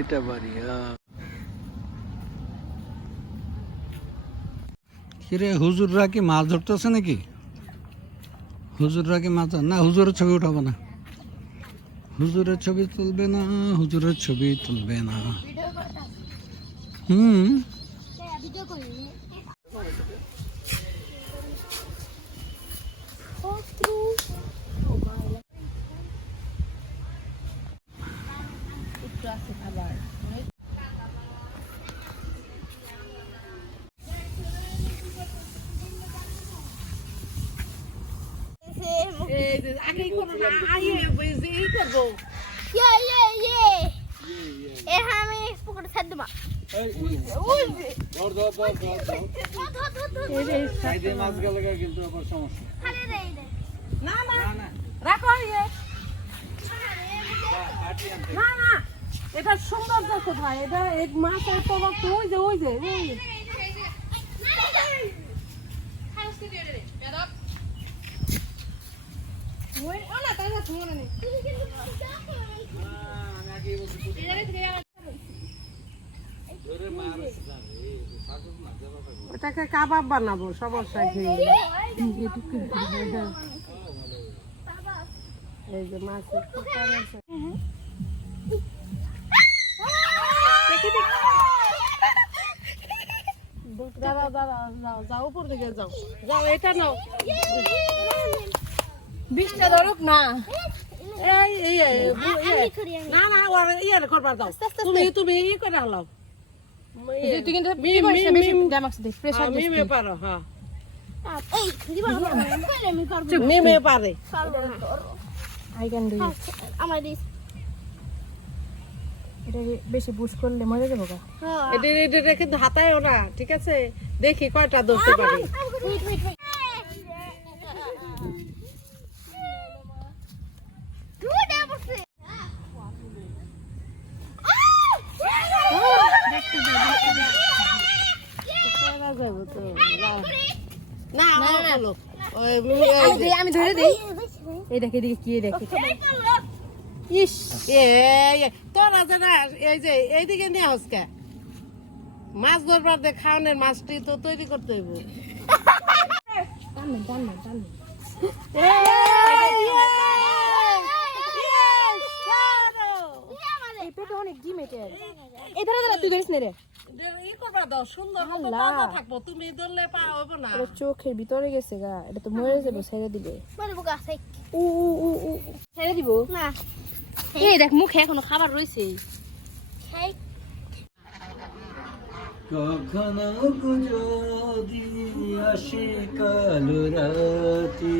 এটা বাড়িয়া কিরে হুজুররা কি মাছ ধরতেছে নাকি? হুজুররা কি মাছ না? হুজুরের ছবি উঠাবো না, হুজুরের ছবি তুলবে না, হুজুরের ছবি তুলবে না। হুম আগে করো না, আগে এই করবো। আমি পুকুরে ছাড় দেবা কিন্তু আবার সমস্যা। না না রাখো ইয়ে। না না এটা সৌন্দর্য কোথায়? এটা এক মাছের প্রভাব তো ওই যে ওই যে ওটাকে কাবাব বানাবো সমস্যা কি? এই যে মাছের দাঁড়াও দাঁড়াও যাও যাও উপর দিকে যাও যাও এটা নাও 20টা ধরুক না না না ওর ইয়ে করবার দাও তুমি তুমি ই করে হলাও তুই কিন্তু মিমে পারো হ্যাঁ মিমে পারে এটা বেশি পুশ করলে মরে যাবো গা। এটা কিন্তু হাতায়ও না, ঠিক আছে? দেখি কয়টা ধরতে পারি। না আমি ধরে দিই। এই দেখে দিকে কি দেখে ইস তোরা জানা এই যে এইদিকে নিয়ে হসকে মাছ ধরবার দে খাওয়ানোর মাছটি তো তৈরি করতে হইব। অনেক ডিম এটা এধারে ধরে তুই ধরিস না রে ই করবা দাও সুন্দর মতো পাতা থাকবো, তুমি ধরলে পা হইব না। এটা চোখের ভিতরে গেছে গা, এটা তো মরে যাবে, ছেড়ে দিবে ছেড়ে দিব না। এই দেখ মুখে এখনো খাবার রয়েছে। কখনো যদি আসে কালো রাতে